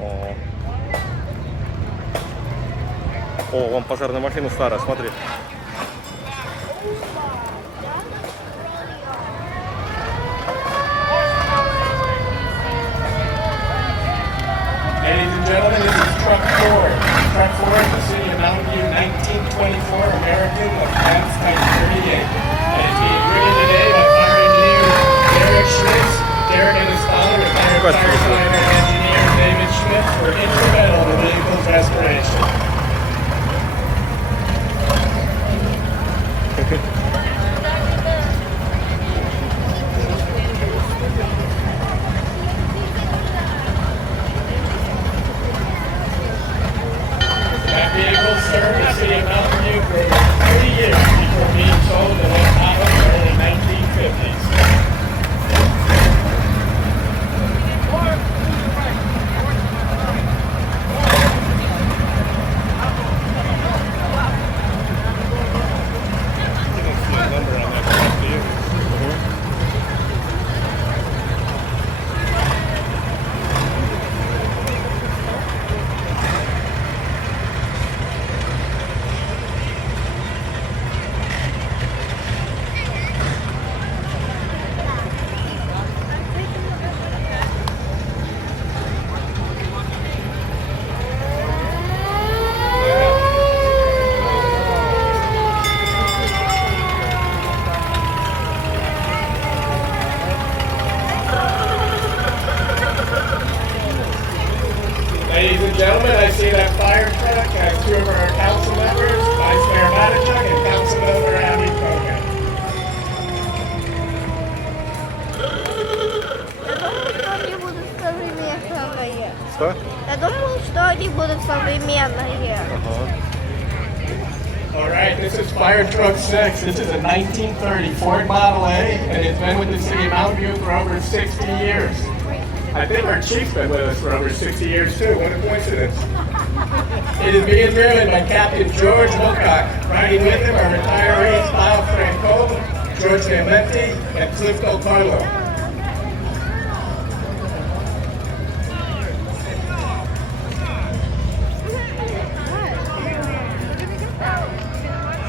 О, вон пожарная машина старая, смотри. Ladies and gentlemen, this is Truck 4. Truck 4 is the City of Mountain View 1924 American Advanced Type 38. And it's being driven today by fire engineer Derek Schmitz. Derek and his father, retired firefighter engineer David Schmitz, were instrumental in the vehicle's restoration. That vehicle served the City of Mountain View for over 3 years before being sold to Los Tahoe in the early 1950s. Ladies and gentlemen, I see that fire truck has 2 of our council members, Vice Mayor Matichuk and Councilmember Abby Kogan. Что? Я думал, что они будут современные. All right, this is Fire Truck 6. This is a 1930 Ford Model A, and it's been with the City of Mountain View for over 60 years. I think our chief's been with us for over 60 years too. What a coincidence. It is being driven by Captain George Wilcock. Riding with him are retirees Lyle Franco, George Valenti, and Cliff Del Carlo.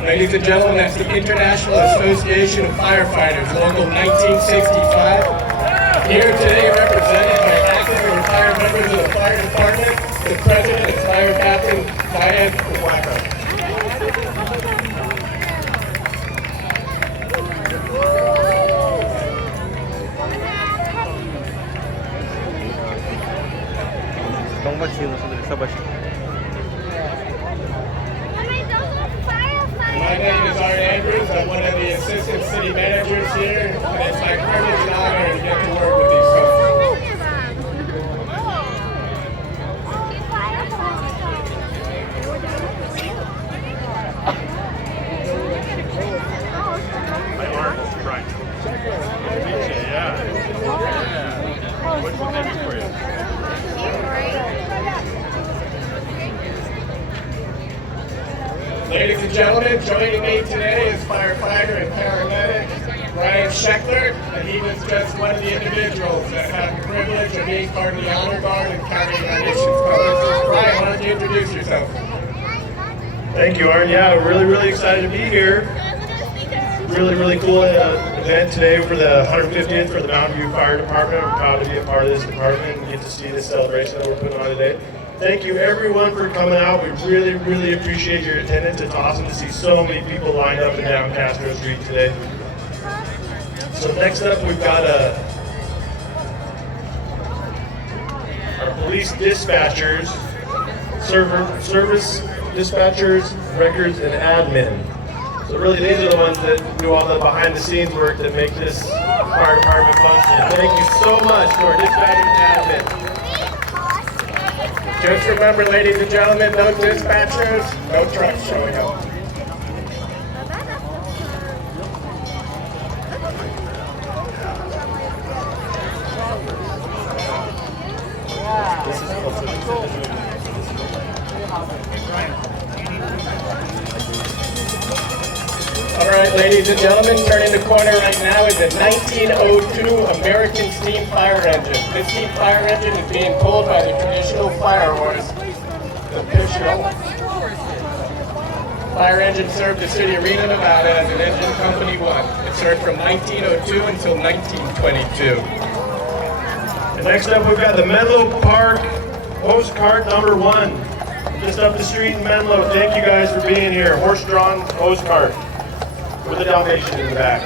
Ladies and gentlemen, that's the International Association of Firefighters, Local 1965. Here today represented by active and retired members of the fire department, the president is Fire Captain Diane Kawaka. My name is Art Andrews. I'm one of the assistant city managers here, and it's my privilege and honor to get to work with these folks. Ladies and gentlemen, joining me today is firefighter and paramedic Ryan Scheckler, and he was just one of the individuals that had the privilege of being part of the honor guard and carrying our nation's colors. Ryan, why don't you introduce yourself? Thank you, Aaron. Yeah, we're really excited to be here. Really cool event today for the 150th for the Mountain View Fire Department. We're proud to be a part of this department and get to see this celebration that we're putting on today. Thank you everyone for coming out. We really appreciate your attendance. It's awesome to see so many people lined up and down Castro Street today. So next up we've got our police dispatchers, service dispatchers, records, and admin. So really these are the ones that do all the behind the scenes work that make this fire department function. Thank you so much to our dispatchers and admin. Just remember, ladies and gentlemen, no dispatchers, no trucks showing up. All right, ladies and gentlemen, turning the corner right now is a 1902 American steam fire engine. This steam fire engine is being pulled by the traditional fire horse, the pistol. Fire engine served the city of Reno, Nevada as an engine company one. It served from 1902 until 1922. And next up, we've got the Menlo Park postcard number 1. Just up the street in Menlo. Thank you guys for being here. Horse-drawn postcard with a Dalmatian in the back.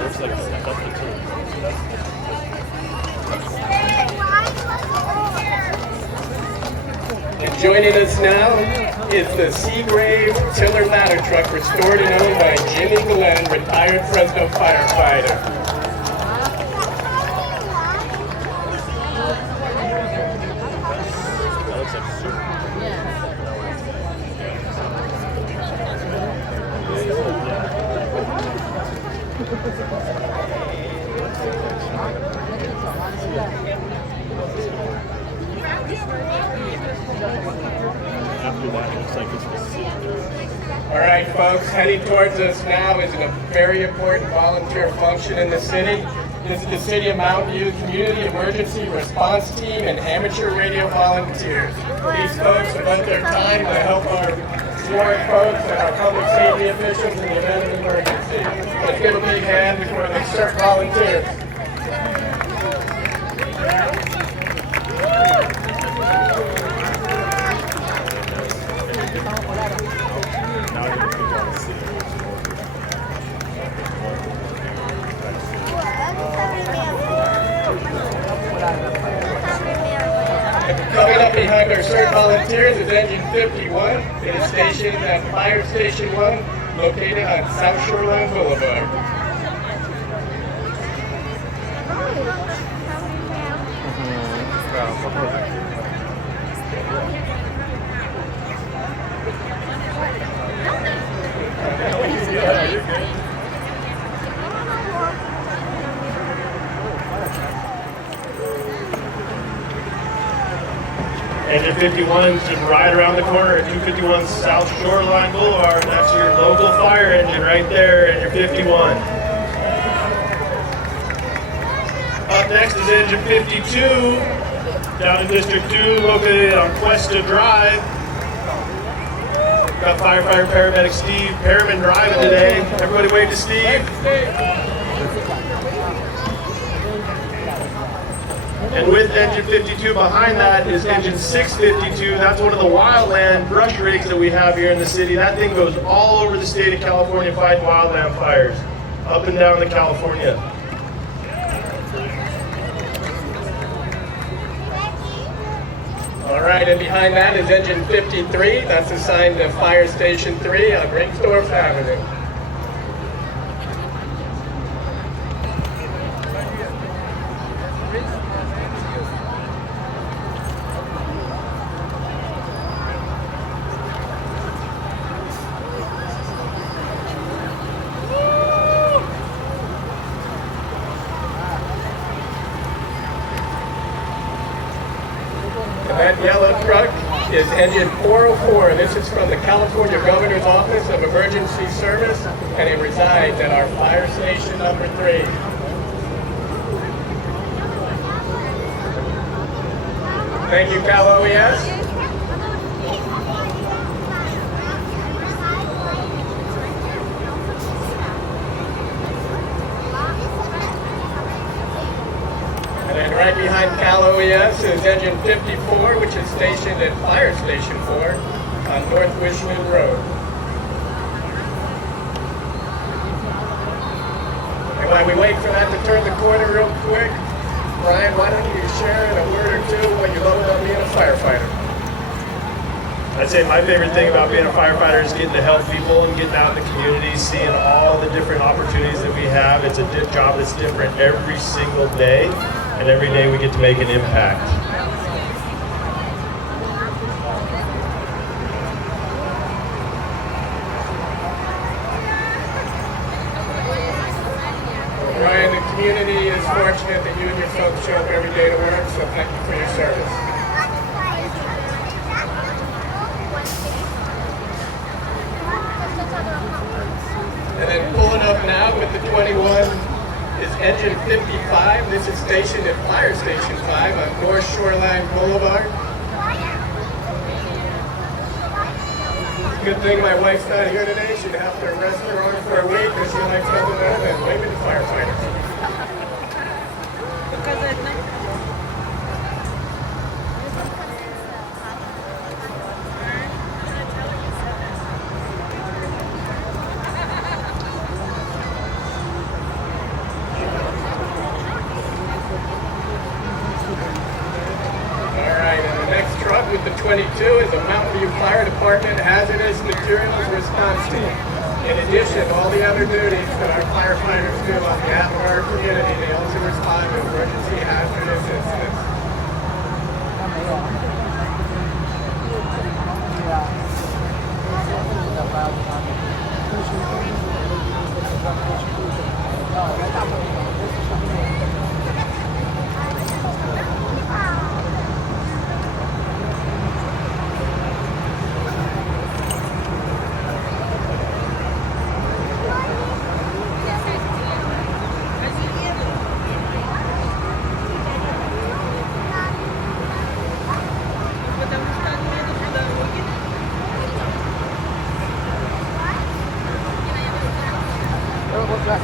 Looks like a step up the two. And joining us now is the Seagrave Tiller ladder truck restored and owned by Jimmy Glenn, retired Fresno firefighter. That looks like super. After that, it looks like it's the city. All right, folks, heading towards us now is a very important volunteer function in the city. This is the City of Mountain View Community Emergency Response Team and amateur radio volunteers. These folks have lent their time to help our sworn folks and our public safety officials in the event of an emergency. Let's give a big hand before they start volunteers. Coming up behind our CERT volunteers is Engine 51. It is stationed at Fire Station 1, located on South Shoreline Boulevard. Engine 51 is just right around the corner at 251 South Shoreline Boulevard. That's your local fire engine right there, Engine 51. Up next is Engine 52, down in District 2, located on Cuesta Drive. Got firefighter paramedic Steve Perriman driving today. Everybody wave to Steve. And with Engine 52 behind that is Engine 652. That's one of the wildland brush rigs that we have here in the city. That thing goes all over the state of California fighting wildland fires, up and down the California. All right, and behind that is Engine 53. That's assigned to Fire Station 3 on Ringsdorf Avenue. That yellow truck is Engine 404. This is from the California Governor's Office of Emergency Service, and it resides at our Fire Station number 3. Thank you, Cal OES. And right behind Cal OES is Engine 54, which is stationed at Fire Station 4 on North Wishland Road. And while we wait for that to turn the corner real quick, Brian, why don't you share in a word or two what you love about being a firefighter? I'd say my favorite thing about being a firefighter is getting to help people and getting out in the community, seeing all the different opportunities that we have. It's a job that's different every single day, and every day we get to make an impact. Ryan, the community is fortunate that you and your folks show up every day to work, so thank you for your service. up now with the 21 is engine 55. This is stationed at Fire Station 5 on North Shoreline Boulevard. Good thing my wife's not here today. She'd have to rest her arm for a week because she likes nothing better than waving to firefighters. With the 22 is a Mountain View Fire Department Hazardous Materials Response Team. In addition, all the other duties that our firefighters do on behalf of our community, they also respond to emergency hazardous incidents. That's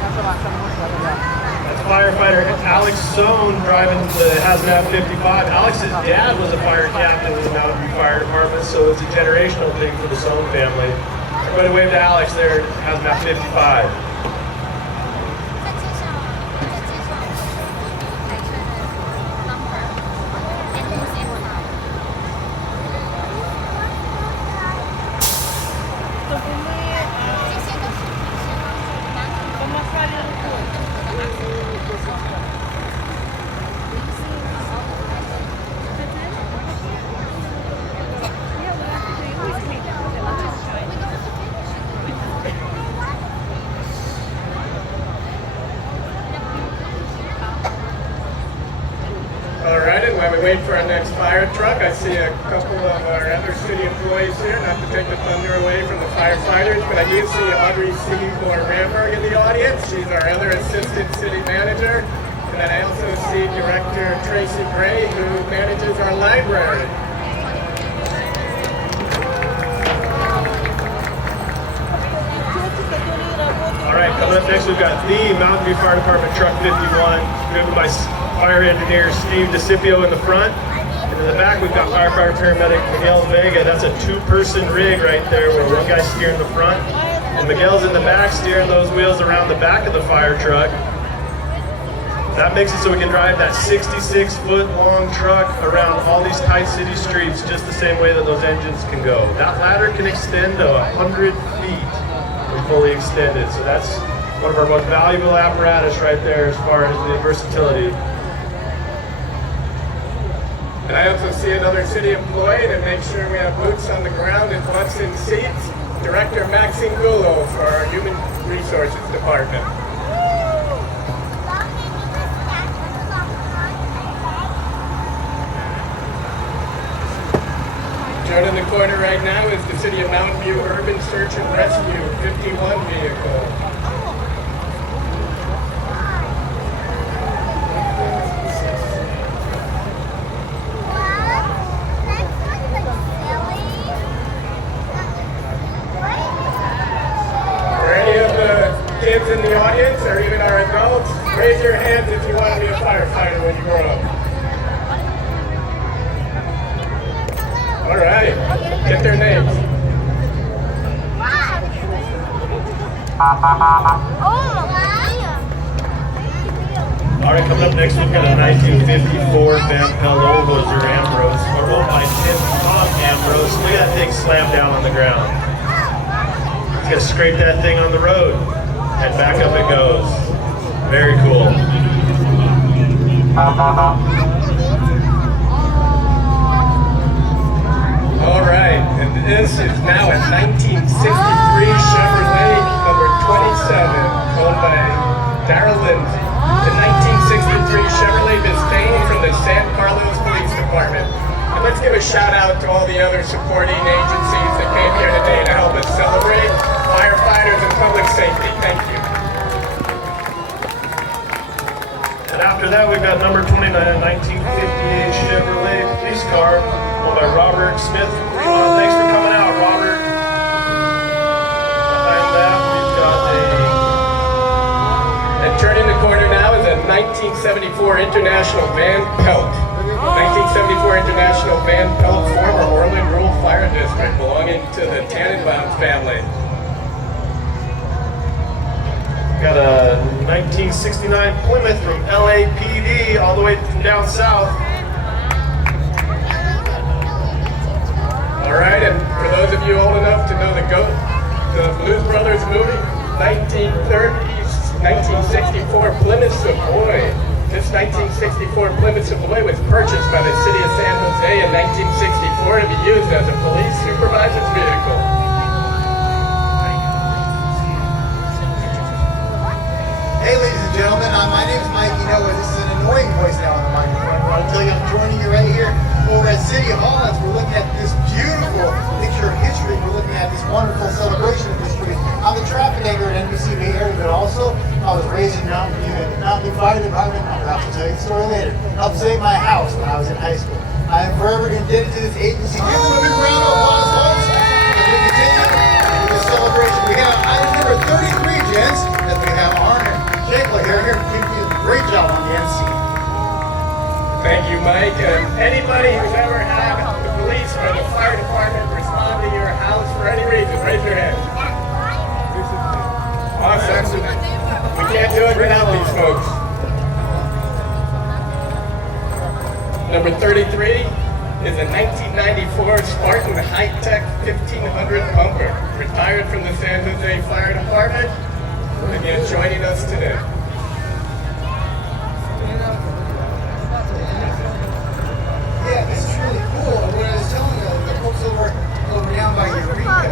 firefighter Alex Sohn driving the Hazmat 55. Alex's dad was a fire captain with the Mountain View Fire Department, so it's a generational thing for the Sohn family. Everybody wave to Alex there at Hazmat 55. While we wait for our next fire truck, I see a couple of our other city employees here, not to take the thunder away from the firefighters, but I do see Audrey Seymour Ramberg in the audience. She's our other assistant city manager. And then I also see Director Tracy Gray, who manages our library. All right, coming up next, we've got the Mountain View Fire Department Truck 51, driven by Fire Engineer Steve DeCipio in the front. And in the back, we've got firefighter paramedic Miguel Vega. That's a two-person rig right there where one guy's steering the front. And Miguel's in the back steering those wheels around the back of the fire truck. That makes it so we can drive that 66-foot long truck around all these tight city streets just the same way that those engines can go. That ladder can extend to 100 feet when fully extended. So that's one of our most valuable apparatus right there as far as the versatility. And I also see another city employee to make sure we have boots on the ground and butts in seats. Director Maxine Gulo for our Human Resources Department. Right in the corner right now is the City of Mountain View Urban Search and Rescue 51 vehicle. Kids in the audience, or even our adults, raise your hands if you want to be a firefighter when you grow up. All right, get their names. All right, coming up next, we've got a 1954 Van Pelt Bulldozer Ambrose, owned by Tom Ambrose. Look at that thing slam down on the ground. He's gonna scrape that thing on the road. And back up it goes. Very cool. All right, and this is now a 1963 Chevrolet number 27, owned by Darrell Lindsay. The 1963 Chevrolet Biscayne from the San Carlos Police Department. And let's give a shout out to all the other supporting agencies that came here today to help us celebrate firefighters and public safety. Thank you. that, we've got number 29, 1958 Chevrolet police car, owned by Robert Smith. Thanks for coming out, Robert. Behind that, we've got And turning the corner now is a 1974 International Van Pelt. 1974 International Van Pelt, former Orland Rural Fire District, belonging to the Tannenbaum family. got a 1969 Plymouth from LAPD all the way from down south. All right, and for those of you old enough to know the Blues Brothers movie, 1930s, 1964 Plymouth Savoy. This 1964 Plymouth Savoy was purchased by the city of San Jose in 1964 to be used as a police supervisor's vehicle. Hey, ladies and gentlemen, my name is Mike. You know, this is an annoying voice now on the microphone. I want to tell you I'm joining you right here over at City Hall as we're looking at this beautiful picture of history. We're looking at this wonderful celebration of history. I'm the traffic anchor at NBC area, but also I was raised in Mountain View at the Mountain View Fire Department. I'll have to tell you the story later. Helped save my house when I was in high school. I am forever indebted to this agency. Give them a big round of applause, folks. As we continue with this celebration, we have item number 33, gents, as we have Arne Shankler here to give you a great job on the MC. Thank you, Mike. Anybody who's ever had the police or the fire department respond to your house for any reason, raise your hand. Awesome. We can't do it without these folks. Number 33 is a 1994 Spartan High-Tech 1500 pumper, retired from the San Jose Fire Department, again joining us today. Yeah, this is really cool. What I was telling the folks over down by Eureka,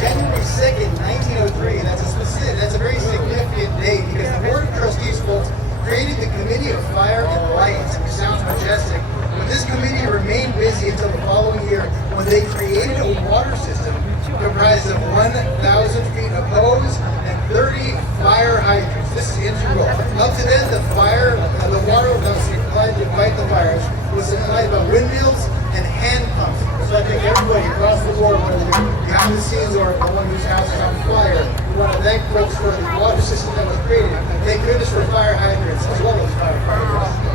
January 2nd, 1903, that's a very significant date because the Board of Trustees folks created the Committee of Fire and Lights, which sounds majestic. But this committee remained busy until the following year when they created a water system comprised of 1,000 feet of hose and 30 fire hydrants. This is integral. Up to then, the water that was supplied to fight the fires was supplied by windmills and hand pumps. So I think everybody across the board, whether you're behind the scenes or the one whose house is on fire, we want to thank folks for the water system that was created. Thank goodness for fire hydrants as well as firefighters.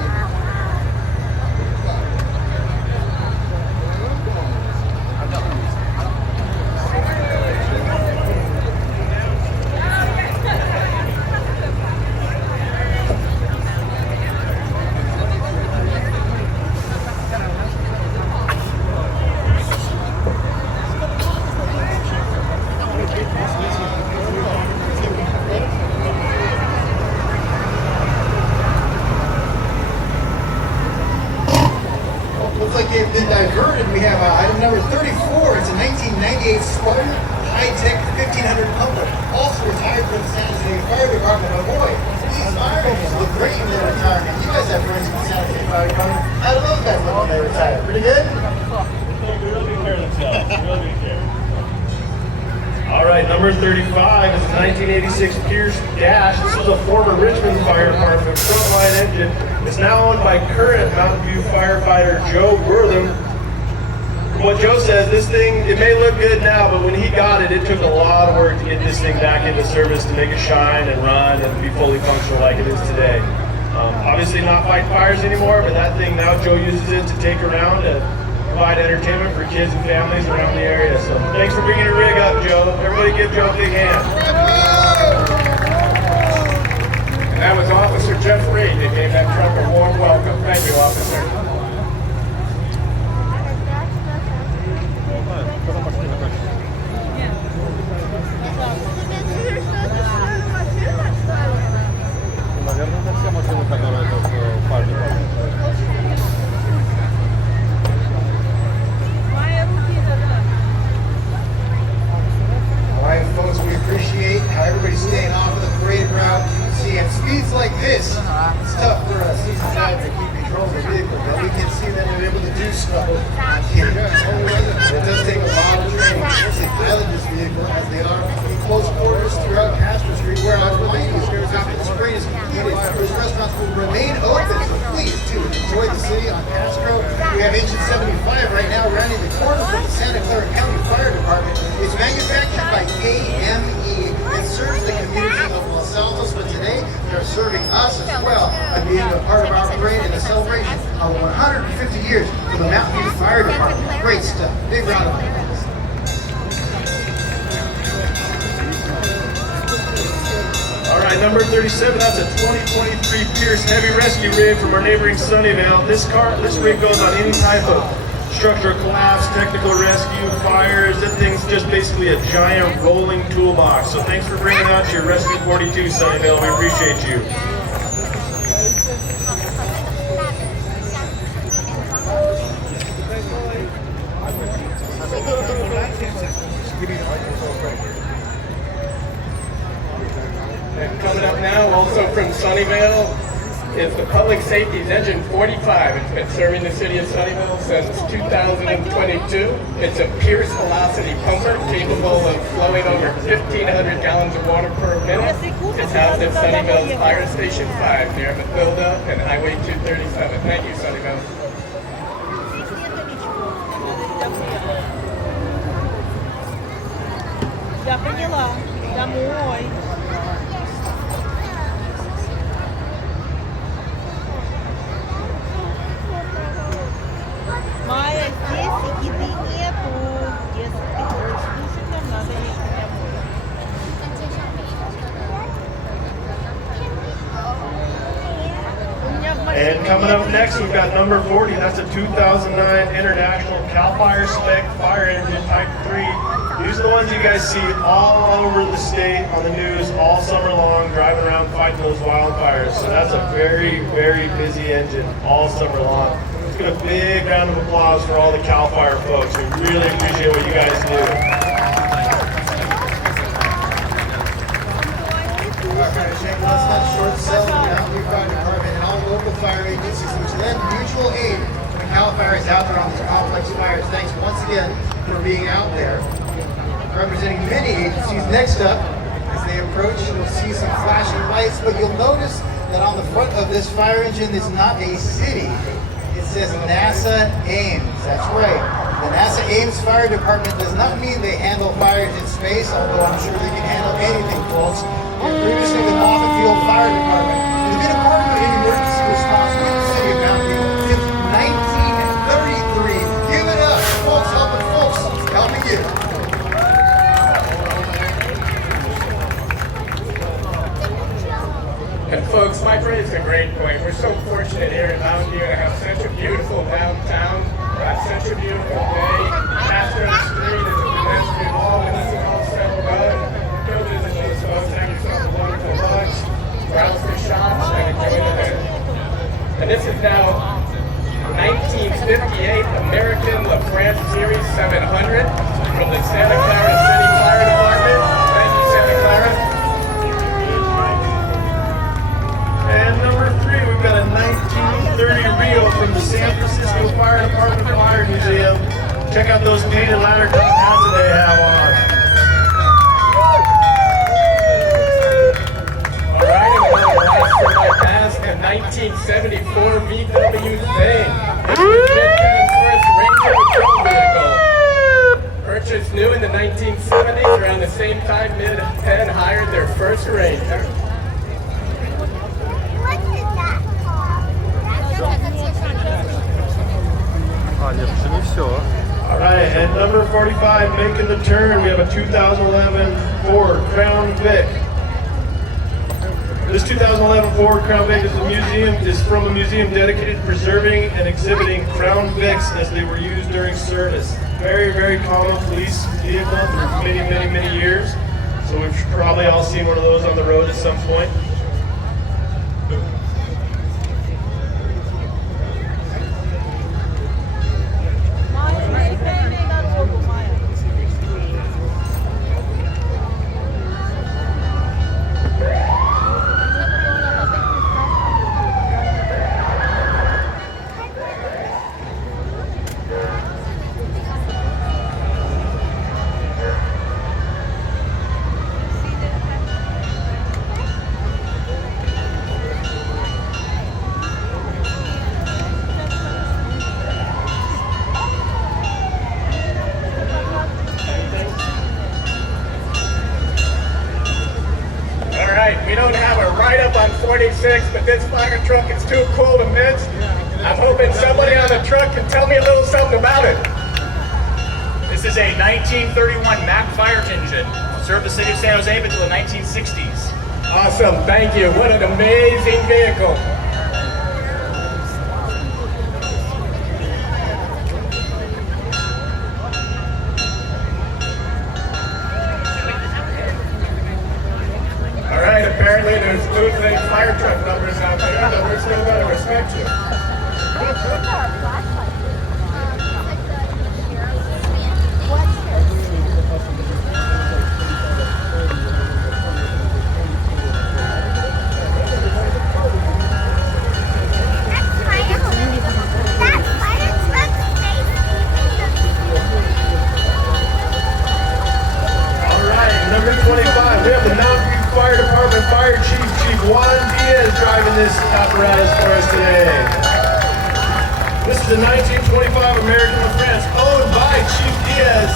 They've been diverted. We have item number 34. It's a 1998 Spartan high-tech 1500 pumper, also retired from the San Jose Fire Department. But boy, these fire engines look great in their retirement. You guys have friends in the San Jose Fire Department. How do those guys look when they retire? Pretty good? They really take care of themselves. Really take care. All right, number 35 is a 1986 Pierce Dash. This was a former Richmond Fire Department frontline engine. It's now owned by current Mountain View firefighter Joe Wortham. From what Joe says, this thing, it may look good now, but when he got it, it took a lot of work to get this thing back into service to make it shine and run and be fully functional like it is today. Obviously not fighting fires anymore, but that thing now Joe uses it to take around and provide entertainment for kids and families around the area. So thanks for bringing your rig up, Joe. Everybody give Joe a big hand. And that was Officer Jeff Reed that gave that truck a warm welcome. Thank you, officer. Наверное, это вся машина, которая тут в Fire Department. All right, folks, we appreciate how everybody's staying off of the parade route. You can see at speeds like this, it's tough for a seasoned driver to keep it control the vehicle, but we can see that they're able to do so. It does take a lot of training to pilot this vehicle as they are in close quarters throughout Castro Street, where I remind you, after the spring is completed, those restaurants will remain open, so please do enjoy the city on Castro. We have engine 75 right now rounding the corner from the Santa Clara County Fire Department. It's manufactured by AME. It serves the community of Los Altos, but today they're serving us as well by being a part of our parade and the celebration of 150 years for the Mountain View Fire Department. Great stuff. Big round of applause. All right, number 37, that's a 2023 Pierce Heavy Rescue rig from our neighboring Sunnyvale. This rig goes on any type of structural collapse, technical rescue, fires. That thing's just basically a giant rolling toolbox. So thanks for bringing out your Rescue 42, Sunnyvale. We appreciate you. And coming up now, also from Sunnyvale, is the Public Safety's Engine 45. It's been serving the city of Sunnyvale since 2022. It's a Pierce velocity pumper capable of flowing over 1,500 gallons of water per minute. It's housed at Sunnyvale's Fire Station 5 near Mathilda and Highway 237. Thank you, Sunnyvale. Я поняла. Домой. Майя, здесь еды нету. Если ты хочешь кушать, нам надо ехать домой. У меня в машине And coming up нет next, we've got number 40. That's a 2009 International CAL FIRE Spec Fire Engine Type 3. These are the ones you guys see all over the state on the news all summer long, driving around fighting those wildfires. So that's a very, very busy engine all summer long. Let's get a big round of applause for all the CAL FIRE folks. We really appreciate what you guys do. Let's not short sell the Mountain View Fire Department and all local fire agencies which lend mutual aid when CAL FIRE is out there on these complex fires. Thanks once again for being out there. Representing many agencies. Next up, as they approach, you'll see some flashing lights, but you'll notice that on the front of this fire engine is not a city. It says NASA Ames. That's right. The NASA Ames Fire Department does not mean they handle fires in space, although I'm sure they can handle anything, folks. They're previously the Moffett Field Fire Department. They've been a partner in emergency response with the city of Mountain View since 1933. Give it up, folks helping you. And folks, Mike raised a great point. We're so fortunate here in Mountain View to have such a beautiful downtown, such a beautiful day. Castro Street is a pedestrian wall, and this is all settled up. Go visit those folks, have yourself a wonderful lunch, browse the shops, and enjoy the day. And this is now 1958 American LaFrance Series 700 from the Santa Clara City Fire Department. Thank you, Santa Clara. And number 3, we've got a 1930 Rio from the San Francisco Fire Department Fire Museum. Check out those painted ladder top hats that they have on. All right, and we're going to last for my past, a 1974 VW Thing. This was Kit Cannon's first Ranger patrol vehicle. Purchased new in the 1970s, around the same time Mid-Penn hired their first Ranger. All right, and number 45, making the turn, we have a 2011 Ford Crown Vic. This 2011 Ford Crown Vic is from a museum dedicated to preserving and exhibiting Crown Vics as they were used during service. Very, very common police vehicle for many, many, many years. So we've probably all seen one of those on the road at some point. 6, but this fire truck is too cool to miss. I'm hoping somebody on the truck can tell me a little something about it. This is a 1931 Mack fire engine. Served the city of San Jose until the 1960s. Awesome, thank you. What an amazing vehicle. All right, apparently there's bootleg fire truck numbers out there, but we're still going to respect you. All right, number 25, we have the Mountain View Fire Department Fire Chief, Chief Juan Diaz, driving this apparatus for us today. This is a 1925 American LaFrance owned by Chief Diaz.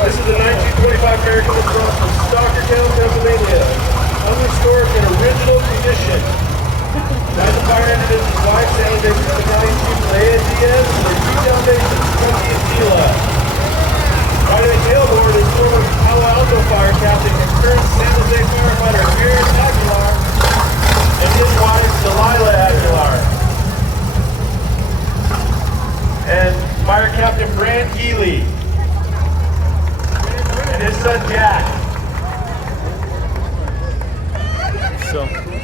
This is a 1925 American LaFrance from Stockertown, Pennsylvania. Unrestored in original condition. As the fire entered his wife, San Jose Battalion Chief Leia Diaz, and their two foundations, Truckee and Tila. Riding the tailboard is former Palo Alto Fire Captain and current San Jose firefighter Aaron Aguilar and his wife Delilah Aguilar. And Fire Captain Brant Healy and his son Jack. So.